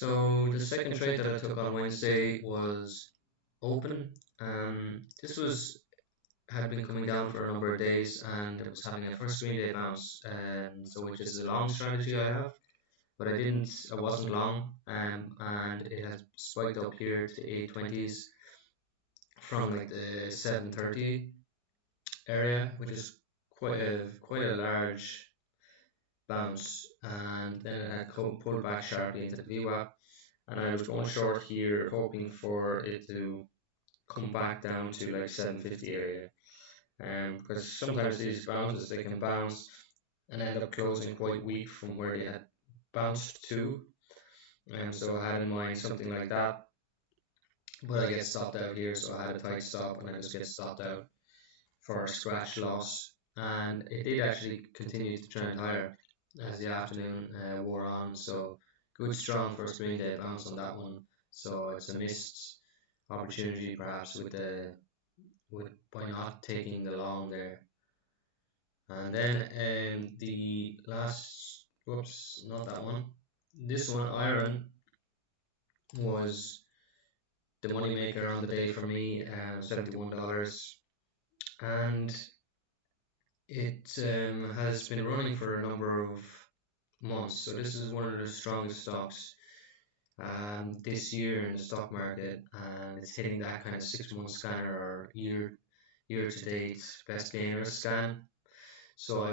So the second trade that I took on Wednesday was open. This was had been coming down for a number of days, and it was having a first green day bounce, so which is a long strategy I have, but I wasn't long, and it has spiked up here to 820s from like the 730 area, which is quite a large bounce, and then it had pulled back sharply into the VWAP, and I was going short here, hoping for it to come back down to like 750 area. Because sometimes these bounces they can bounce and end up closing quite weak from where they had bounced to. So I had in mind something like that, but I get stopped out here, so I had a tight stop and I just get stopped out for a scratch loss. And it did actually continue to trend higher as the afternoon wore on. So good strong first green day bounce on that one. So it's a missed opportunity perhaps with by not taking the long there. And then the last, whoops, not that one. This one, IREN, was the money maker on the day for me, $71, and it has been running for a number of months. So this is one of the strongest stocks this year in the stock market, and it's hitting that kind of 6-month scanner or year to date best gainer scan. So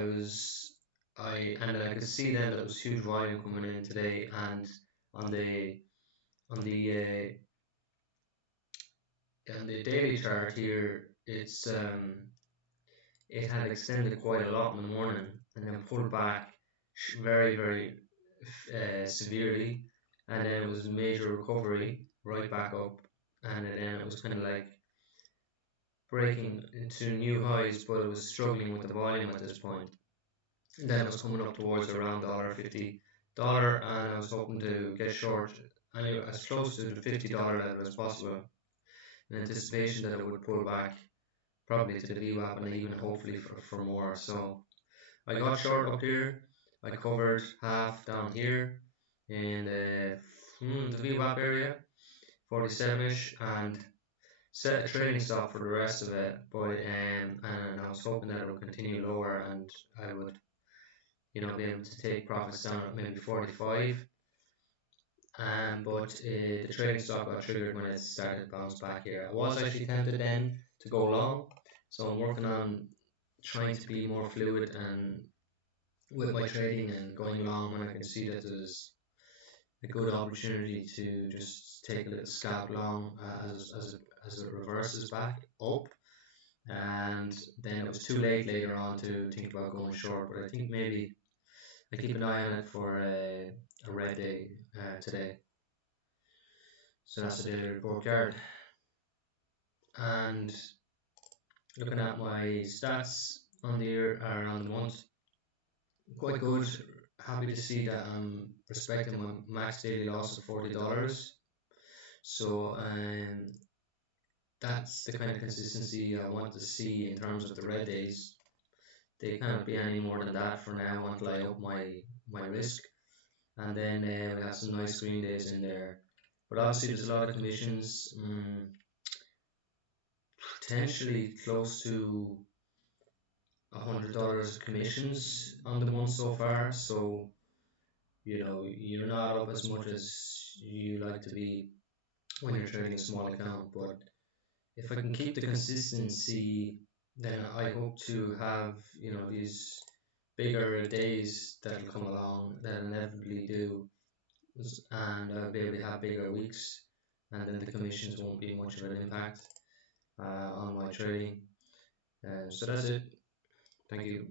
I could see then that there was huge volume coming in today, and on the on the on the daily chart here, it had extended quite a lot in the morning and then pulled back very severely, and then it was a major recovery right back up, and then it was kind of like breaking into new highs, but it was struggling with the volume at this point. And then it was coming up towards around $1.50, and I was hoping to get short anyway, as close to the $50 level as possible, in anticipation that it would pull back probably to the VWAP and even hopefully for more. So I got short up here. I covered half down here in the VWAP area, 47ish, and set a trading stop for the rest of it. But and I was hoping that it would continue lower, and I would be able to take profits down at maybe 45. But the trading stop got triggered when it started to bounce back here. I was actually tempted then to go long, so I'm working on trying to be more fluid and with my trading and going long when I can see that there's a good opportunity to just take a little scalp long as it reverses back up. And then it was too late later on to think about going short, but I think maybe I keep an eye on it for a red day today. So that's the daily report card. And looking at my stats on the year or on the month, quite good. Happy to see that I'm respecting my max daily loss of $40. So that's the kind of consistency I want to see in terms of the red days. They can't be any more than that for now until I up my risk. And then we have some nice green days in there. But obviously there's a lot of commissions, potentially close to $100 commissions on the month so far. So you're not up as much as you like to be when you're trading a small account. But if I can keep the consistency, then I hope to have these bigger days that'll come along that inevitably do, and I'll be able to have bigger weeks, and then the commissions won't be much of an impact on my trading. So that's it. Thank you.